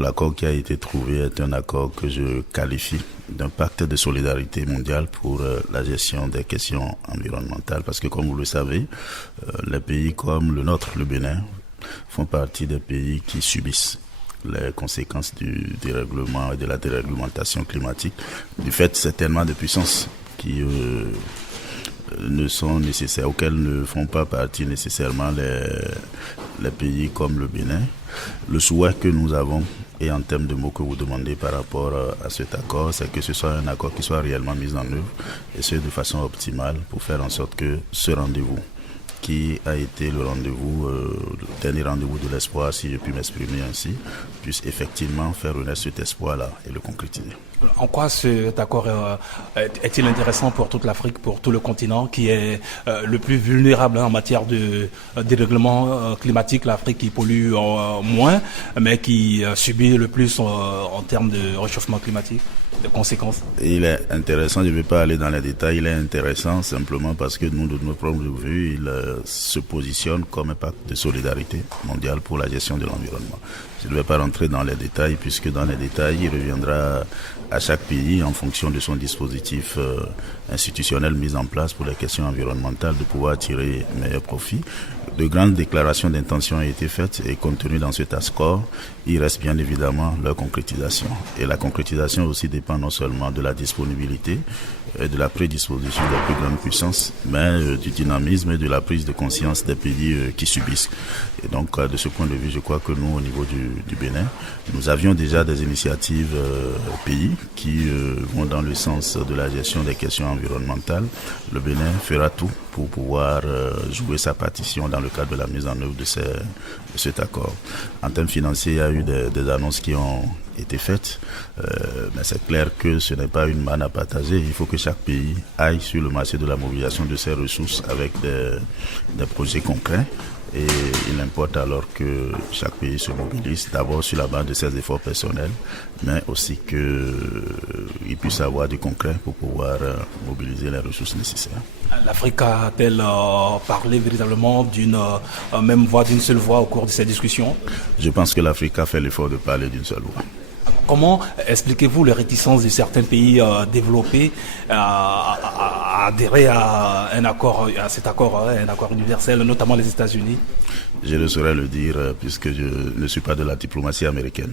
L'accord qui a été trouvé est un accord que je qualifie d'un pacte de solidarité mondiale pour la gestion des questions environnementales parce que comme vous le savez, les pays comme le nôtre, le Bénin, font partie des pays qui subissent les conséquences du dérèglement et de la déréglementation climatique, du fait certainement de puissances qui ne sont nécessaires, auxquelles ne font pas partie nécessairement les pays comme le Bénin. Le souhait que nous avons, et en termes de mots que vous demandez par rapport à cet accord, c'est que ce soit un accord qui soit réellement mis en œuvre, et ce de façon optimale, pour faire en sorte que ce rendez-vous, qui a été le rendez-vous, le dernier rendez-vous de l'espoir, si je puis m'exprimer ainsi, puisse effectivement faire renaître cet espoir-là et le concrétiser. En quoi cet accord est-il intéressant pour toute l'Afrique, pour tout le continent, qui est le plus vulnérable en matière de dérèglement climatique, l'Afrique qui pollue moins, mais qui subit le plus en termes de réchauffement climatique, de conséquences? Il est intéressant, je ne vais pas aller dans les détails, il est intéressant simplement parce que nous, de notre propre vue, il se positionne comme un pacte de solidarité mondiale pour la gestion de l'environnement. Je ne vais pas rentrer dans les détails puisque dans les détails, il reviendra à chaque pays en fonction de son dispositif institutionnel mis en place pour les questions environnementales de pouvoir tirer meilleur profit. De grandes déclarations d'intention ont été faites et compte tenu dans cet accord, il reste bien évidemment leur concrétisation. Et la concrétisation aussi dépend non seulement de la disponibilité et de la prédisposition des plus grandes puissances, mais du dynamisme et de la prise de conscience des pays qui subissent. Et donc de ce point de vue, je crois que nous, au niveau du Bénin, nous avions déjà des initiatives pays qui vont dans le sens de la gestion des questions environnementales. Le Bénin fera tout pour pouvoir jouer sa partition dans le cadre de la mise en œuvre de cet accord. En termes financiers, il y a eu des annonces qui ont été faites, mais c'est clair que ce n'est pas une manne à partager. Il faut que chaque pays aille sur le marché de la mobilisation de ses ressources avec des projets concrets. Et il importe alors que chaque pays se mobilise d'abord sur la base de ses efforts personnels, mais aussi qu'il puisse avoir du concret pour pouvoir mobiliser les ressources nécessaires. L'Afrique a-t-elle parlé véritablement d'une même voix, d'une seule voix au cours de ces discussions? Je pense que l'Afrique a fait l'effort de parler d'une seule voix. Comment expliquez-vous les réticences de certains pays développés à adhérer à cet accord, un accord universel, notamment les États-Unis? Je ne saurais le dire puisque je ne suis pas de la diplomatie américaine.